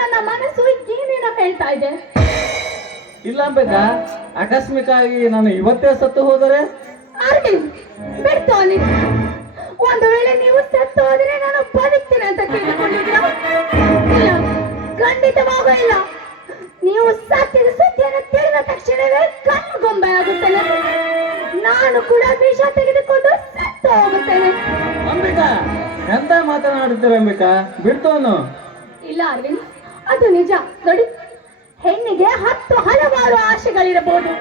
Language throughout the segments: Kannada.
ನನ್ನ ಮನಸ್ಸು ಏನೇನೋ ಹೇಳ್ತಾ ಇದೆ. ಇಲ್ಲ ಅಂಬೇಕಾ, ಆಕಸ್ಮಿಕವಾಗಿ ನಾನು ಇವತ್ತೇ ಸತ್ತು ಹೋದರೆ? ಅರವಿಂದ್, ಬಿಡ್ತು ಅನಿಲ್. ಒಂದು ವೇಳೆ ನೀವು ಸತ್ತು ಹೋದ್ರೆ ನಾನು ಬದುಕ್ತೇನೆ ಅಂತ ಕೇಳಿಕೊಂಡಿದ್ದೀರಾ? ಇಲ್ಲ, ಖಂಡಿತವಾಗೂ ಇಲ್ಲ. ನೀವು ಸತ್ಯದ ಸುದ್ದಿಯನ್ನು ತಿಳಿದ ತಕ್ಷಣವೇ ಕಣ್ಣು ಗೊಂಬೆ ಆಗುತ್ತೇನೆ. ನಾನು ಕೂಡ ವಿಷ ತೆಗೆದುಕೊಂಡು ಸತ್ತು ಹೋಗುತ್ತೇನೆ. ಅಂಬಿಕಾ, ಎಂತ ಮಾತನಾಡುತ್ತೀರ ಅಂಬಿಕಾ? ಬಿಡ್ತವನು? ಇಲ್ಲ ಅರವಿಂದ್, ಅದು ನಿಜ. ನೋಡಿ, ಹೆಣ್ಣಿಗೆ 10 ಹಲವಾರು ಆಶೆಗಳಿರಬಹುದು,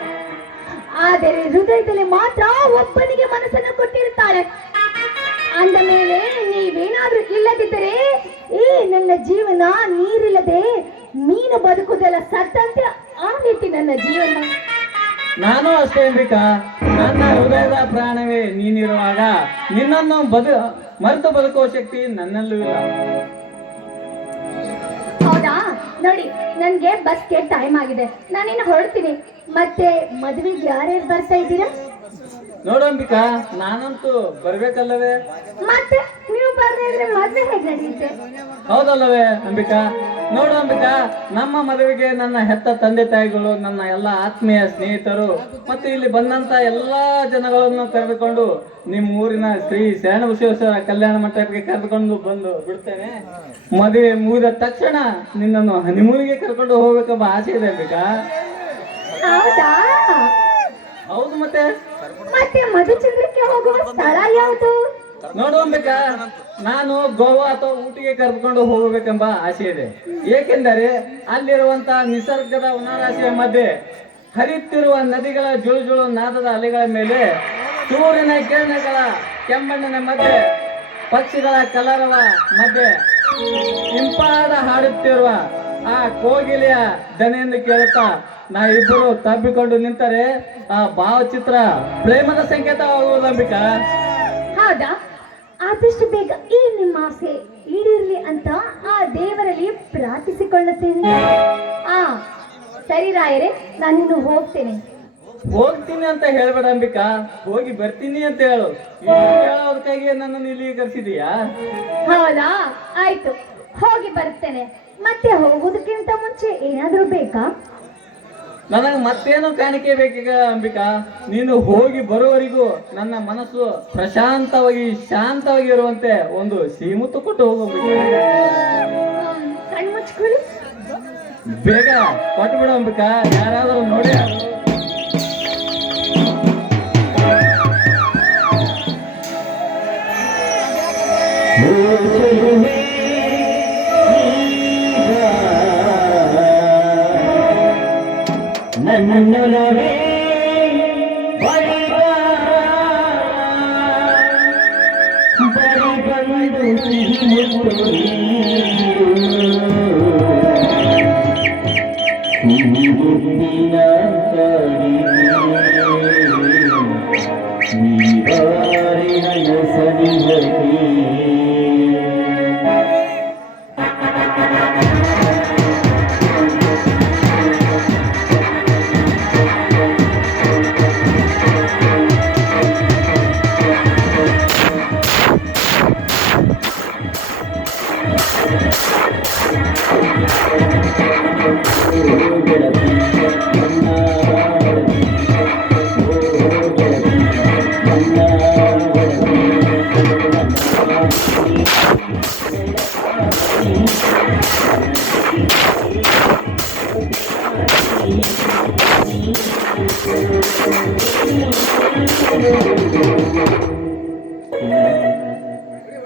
ಆದರೆ ಹೃದಯದಲ್ಲಿ ಮಾತ್ರ ಒಬ್ಬನಿಗೆ ಮನಸ್ಸನ್ನು ಕೊಟ್ಟಿರುತ್ತಾಳೆ. ಅಂದ ಮೇಲೆ ನೀವೇನಾದ್ರೂ ಇಲ್ಲದಿದ್ದರೆ ಈ ನನ್ನ ಜೀವನ ನೀರಿಲ್ಲದೆ ಮೀನು ಬದುಕುವುದೆಲ್ಲ ಸತ್ತಂತೆ ಆ ರೀತಿ ನನ್ನ ಜೀವನ. ನಾನು ಅಷ್ಟೇ ಅಂಬಿಕಾ. ನನ್ನ ಹೃದಯದ ಪ್ರಾಣವೇ ನೀನಿರುವಾಗ ನಿನ್ನನ್ನು ಮರೆತು ಬದುಕುವ ಶಕ್ತಿ ನನ್ನಲ್ಲೂ ಇಲ್ಲ. ಹೌದಾ? ನೋಡಿ, ನನ್ಗೆ ಬಸ್ಗೆ ಟೈಮ್ ಆಗಿದೆ, ನಾನಿನ್ನು ಹೊರಡ್ತೀನಿ. ಮತ್ತೆ ಮದುವೆಗೆ ಯಾರ್ಯಾರು ಬರ್ತಾ ಇದ್ದೀರಾ? ನೋಡು ಅಂಬಿಕಾ, ನಾನಂತೂ ಬರ್ಬೇಕಲ್ಲವೇ? ಮತ್ತೆ ನೀವು ಬರ್ದೇ ಇದ್ರೆ ಮದುವೆ ಹೇಗೆ ನಡೆಯುತ್ತೆ? ಹೌದಲ್ಲವೇ ಅಂಬಿಕಾ? ನೋಡು ಅಂಬಿಕಾ, ನಮ್ಮ ಮದುವೆಗೆ ನನ್ನ ಹೆತ್ತ ತಂದೆ ತಾಯಿಗಳು, ನನ್ನ ಎಲ್ಲ ಆತ್ಮೀಯ ಸ್ನೇಹಿತರು ಮತ್ತು ಇಲ್ಲಿ ಬಂದಂತ ಎಲ್ಲಾ ಜನಗಳನ್ನು ಕರೆದುಕೊಂಡು ನಿಮ್ಮ ಊರಿನ ಶ್ರೀ ಶರಣಬಸವೇಶ್ವರ ಕಲ್ಯಾಣ ಮಂಟಪಕ್ಕೆ ಕರೆದುಕೊಂಡು ಬಂದು ಬಿಡ್ತೇನೆ. ಮದುವೆ ಮುಗಿದ ತಕ್ಷಣ ನಿನ್ನನ್ನು ಹನಿಮೂನಿಗೆ ಕರ್ಕೊಂಡು ಹೋಗ್ಬೇಕೆಂಬ ಆಸೆ ಇದೆ ಅಂಬಿಕಾ. ಹೌದಾ? ಹೌದು. ಮತ್ತೆ ಮತ್ತೆ ಮಧುಚಂದ್ರಕ್ಕೆ ಹೋಗುವ ಸ್ಥಳ ಯಾವುದು? ನೋಡು ಅಂಬಿಕಾ, ನಾನು ಗೋವಾ ಅಥವಾ ಊಟಿಗೆ ಕರೆದುಕೊಂಡು ಹೋಗಬೇಕೆಂಬ ಆಸೆ ಇದೆ. ಏಕೆಂದರೆ ಅಲ್ಲಿರುವಂತಹ ನಿಸರ್ಗದ ವನರಾಶಿಯ ಮಧ್ಯೆ ಹರಿಯುತ್ತಿರುವ ನದಿಗಳ ಜುಳು ನಾದದ ಅಲೆಗಳ ಮೇಲೆ, ಸೂರ್ಯನ ಕಿರಣಗಳ ಕೆಮ್ಮಣ್ಣಿನ ಮಧ್ಯೆ, ಪಕ್ಷಿಗಳ ಕಲರವ ಮಧ್ಯೆ ಇಂಪಾದ ಹಾಡುತ್ತಿರುವ ಆ ಕೋಗಿಲೆಯ ದನಿಯನ್ನು ಕೇಳುತ್ತಾ ನಾ ಇಬ್ಬರು ತಬ್ಬಿಕೊಂಡು ನಿಂತರೆ ಆ ಭಾವಚಿತ್ರ ಪ್ರೇಮದ ಸಂಕೇತವಾಗುವುದಂಬಿಕಾ. ಹೌದಾ? ಆದಷ್ಟು ಬೇಗ ಈ ನಿಮ್ಮ ಆಸೆ ಈಡೇರಲಿ ಅಂತ ಆ ದೇವರಲ್ಲಿ ಪ್ರಾರ್ಥಿಸಿಕೊಳ್ಳುತ್ತೇನೆ. ಸರಿ ರಾಯರೇ, ನಾನಿನ್ನು ಹೋಗ್ತೇನೆ. ಹೋಗ್ತೀನಿ ಅಂತ ಹೇಳ್ಬೇಡ ಅಂಬಿಕಾ, ಹೋಗಿ ಬರ್ತೀನಿ ಅಂತ ಹೇಳು. ಹೇಳೋದಕ್ಕಾಗಿ ನನ್ನನ್ನು ಇಲ್ಲಿಗೆ ಕರೆಸಿದೀಯಾ? ಹೌದಾ? ಆಯ್ತು, ಹೋಗಿ ಬರ್ತೇನೆ. ಮತ್ತೆ ಹೋಗೋದಕ್ಕಿಂತ ಮುಂಚೆ ಏನಾದ್ರೂ ಬೇಕಾ? ನನಗೆ ಮತ್ತೇನು ಕಾಣಿಕೆ ಬೇಕೀಗ ಅಂಬಿಕಾ? ನೀನು ಹೋಗಿ ಬರುವವರೆಗೂ ನನ್ನ ಮನಸ್ಸು ಪ್ರಶಾಂತವಾಗಿ ಶಾಂತವಾಗಿ ಇರುವಂತೆ ಒಂದು ಸೀಮುತ್ತು ಕೊಟ್ಟು ಹೋಗಬೇಕು. ಕಣ್ಮುಚ್ಕೊಳ್ಳಿ. ಬೇಗ ಕೊಟ್ಟು ಬಿಡು ಅಂಬಿಕಾ, ಯಾರಾದರೂ ನೋಡಿ. ನನ್ನೊಲವೇ ಬರಿ ಬಂದು ಸಿಹಿಮುತ್ತಿನ ನೀರಿನ ಸನಿಹಕ್ಕೆ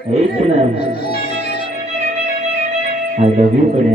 Hey Chunam, I love you, buddy.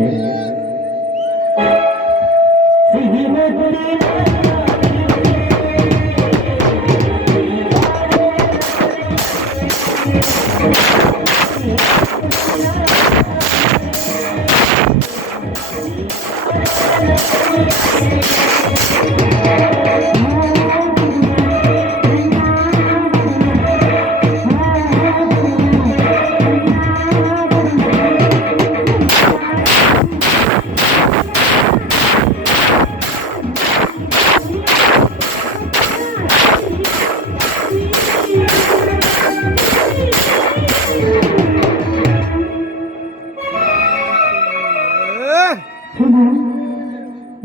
ಚಿನ್ನ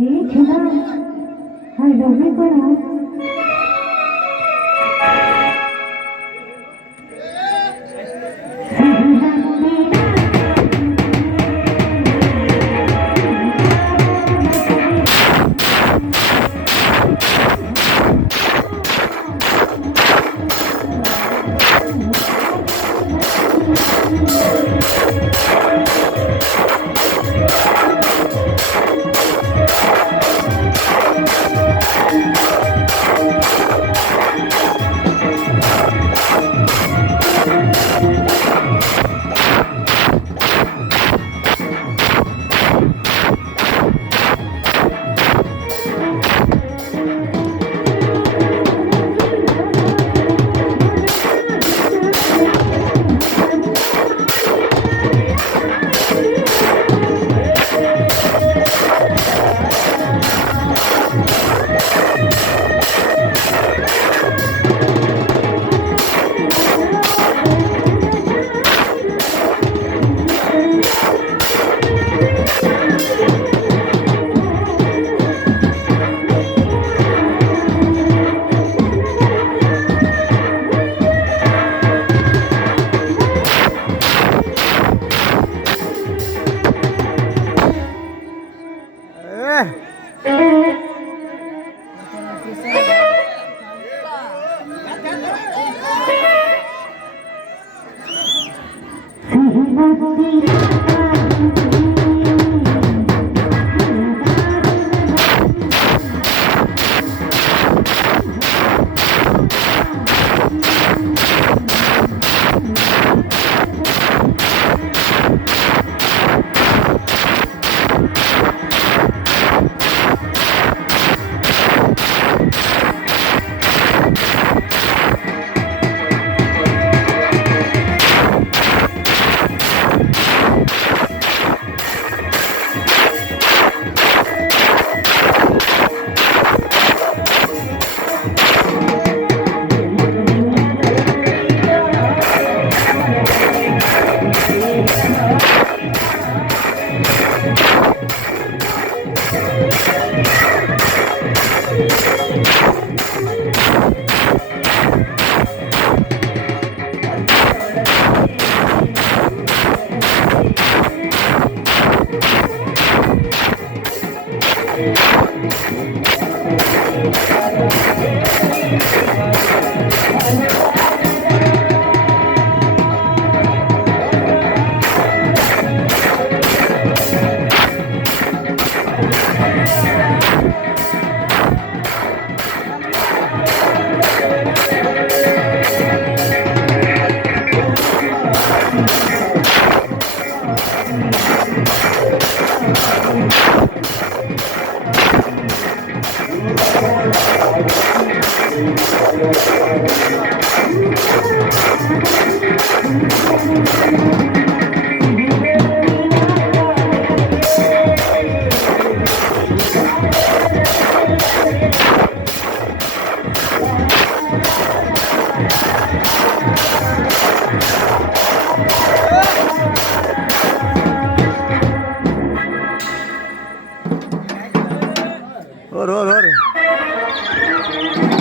ಏ ಚಿನ್ನ ಐ ಲವ್ ಯು ಕಣ